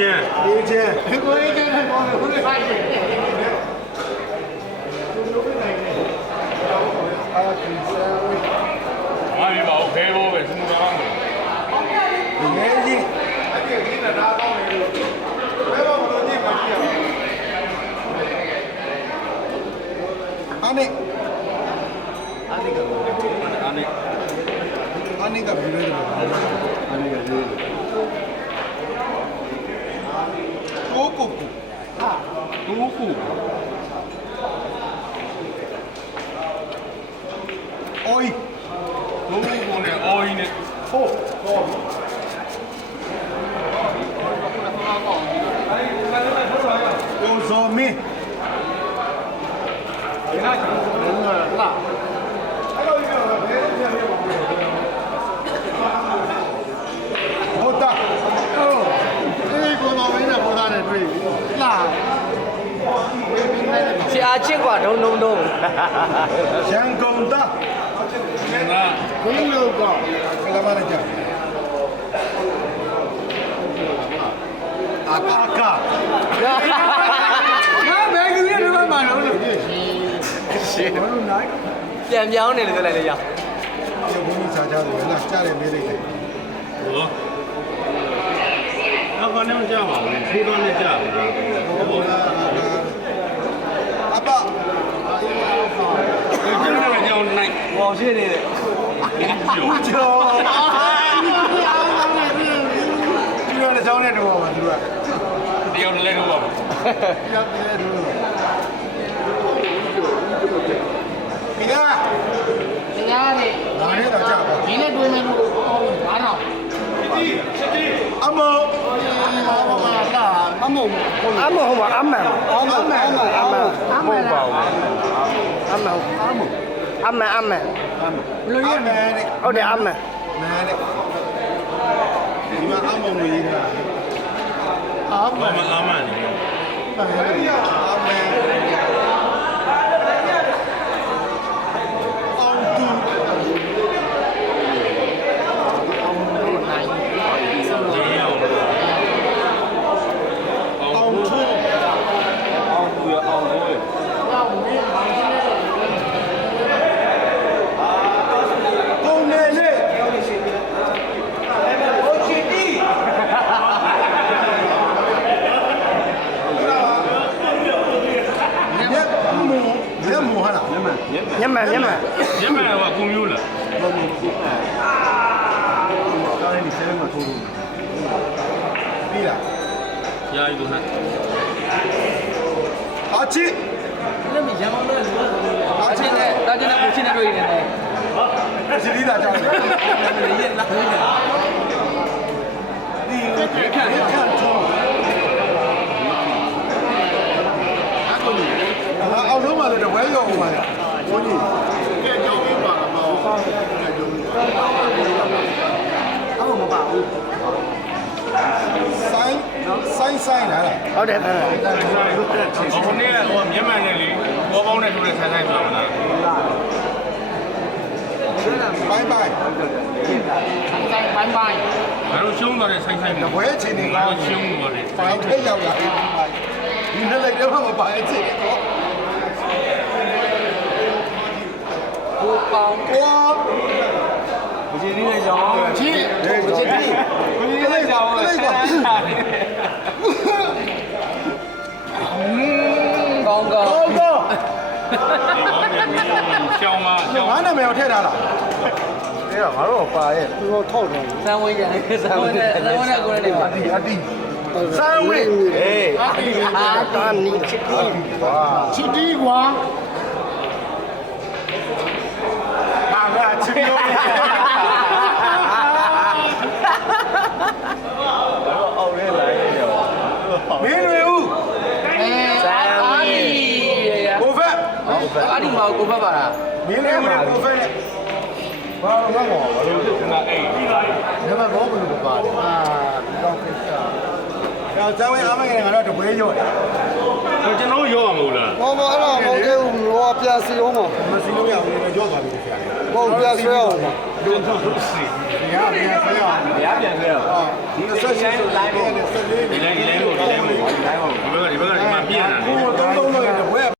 ချင်းကိုကြီးချင်းနဲ့ပေါ်တယ်ဘုရားကြီးအားကြီးစားဝေးအားရပါဦးဖေးဖို့ပဲစမှုတော်တယ်ငယ်ကြီးအကျဉ်းကြီးနဲ့ဓာတ်ကောင်းနေလို့ဘယ်မှာမလို့ညစ်မှကြည့်ရအောင်အနေကဘယ်လိုလဲအနေကဘယ်လိုလဲတိုးကိုဟာတိုးကိုအိုးတိုးကိုနဲ့အိုးနဲ့ဟိုတော့ကိုဇော်မင်းဒီကကျွန်တော်လာဟုတ်တာအေးကိုတော်မင်းနဲ့ပေါ်သားနဲ့တွေ့လာဆရာချစ်กว่าဒုံရန်ကုန်သားဘယ်လိုကကလာမရကြအာကာငါဘယ်ကူရတော့မှတော့လို့ရှင်းပြန်ပြောင်းနေလို့ပြောလိုက်လေရဒီဘုန်းကြီးစားကြတယ်လားကြားတယ်မေးလိုက်တယ်ဟောတော့ကနေမကြောက်ပါဘူးဖိုးတော့နဲ့ကြောက်တယ်ဟုတ်လားအပကျွန်တော်လည်းကြောက်နိုင် ဟောရှင်းနေတယ်ဦးကျော်ဒီလိုနဲ့ဆောင်းနေတော့ပါသူကတယောက်လည်းတော့ပါဘူးပြောပြတယ်သူမိသားတရားနဲ့ငါနဲ့တော့ကြောက်ပါဒီနဲ့တွေ့မယ်လို့ဘာတော့အမောအမဟုတ်ပါအမန်ဟုတ်ပါဘူးအမန်ဘယ်လိုရမလဲဟုတ်တယ်အမန်မဲတဲ့ဒီမှာအမောလို့ရေးတာဘာမှအမှန်နေအမေညမန်ကကုမျိုးလားတားနေဆဲမှာထိုးလို့ပြီးလားရာယူတော့အချစ်လည်းမရမ်းတော့လို့အချင်းနဲ့တာကျနဲ့ကိုချင်းနဲ့တွေ့နေတယ်စီလီတာကြောင်းရေးလာဒီခန့်ထုံးအောက်ဆုံးမှာလည်းတဝဲရောပါလားဘုန်းကြီးကဲကြောင်းပြီးပါလားမဟုတ်အောက်မပါဘူးဆိုင်လာလားဟုတ်တယ်ဟိုနေ့ကဟိုမြန်မာနဲ့လေဘောပေါင်းနဲ့ထိုးတဲ့ဆိုင်ပြောမလားဘိုင်းဘိုင်းဘာလို့ရှုံးသွားတဲ့ဆိုင်တဝဲချင်နေကရှုံးသွားတယ်ဘိုင်းထက်ရောက်လာဒီနေ့လည်းတော့မပါအချစ်တော့ကိုပေါင်းကွာဘယ်လိုလဲကြောင်းချစ်ချစ်ဒီဘယ်လိုလဲကြောင်းကောင်းရှောင်းပါငါနာမည်ကိုထည့်ထားလားအဲ့ဒါငါတို့ပါရဲ့သူတို့ထောက်တယ်စမ်းဝင်းကြတယ်စမ်းဝင်းနဲ့ကိုယ်နဲ့ပါအတီစမ်းဝင်းအေးအာတာနီချစ်တီဝါချစ်တီကွာဟာချစ်လို့အော်ရဲလိုက်ရောမင်းတွေဦးစမ်းဝင်းကိုဖက်အဲ့ဒီမှာကိုဖက်ပါလားမင်းလည်းကိုဖက်ဘာလို့ငါ့ဘောဘာလို့ငါအိတ်ဒီမှာဘောဘယ်လိုပါတယ်ဒီတော့ကိစ္စ။ဒါစမ်းဝဲအားမငယ်ငါတော့တပွဲရော့တယ် ကျွန်တော်ရောရမဟုတ်လား ဘောမအဲ့ဒါမဟုတ်သေးဘူးဟောပြစီအောင်ပါ မစီလို့ရဘူးလေကြောက်သွားပြီဆရာ ဘောပြဆွဲအောင်ပါ ကျွန်တော်တို့စီ ဘယ်ပြန်ဆရာ ဘယ်ပြန်ခဲ့တော့ ဒီဆက်ရှိဆိုလိုက်တယ်ဆက်လေး ဒီလိုဒီလိုဒီလို